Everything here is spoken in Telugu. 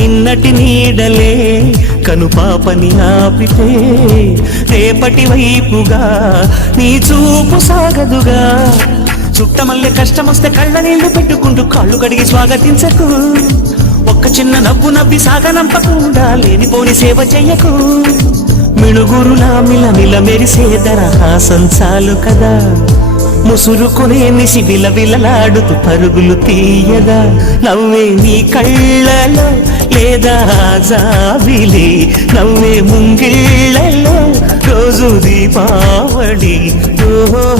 నిన్నటి నీడలే కనుపాపని ఆపితే రేపటి వైపుగా నీ చూపు సాగదుగా. చుట్టమల్లె కష్టమొస్తే కళ్ళ నీళ్లు పెట్టుకుంటూ కాళ్ళు కడిగి స్వాగతించకు. ఒక్క చిన్న నవ్వు నవ్వి సాగనంపకుండా లేనిపోని సేవ చెయ్యకు. మిణుగురులా మిలమిల మెరిసే దరహాసం చాలు కదా. ముసురుకునే నిసి విలవిలలాడుతూ పరుగులు తీయగా. నవ్వే నీ కళ్ళలో లేదా జాబిలి, నవ్వే ముంగిళ్ళలో రోజు దీపావళి. ఓహో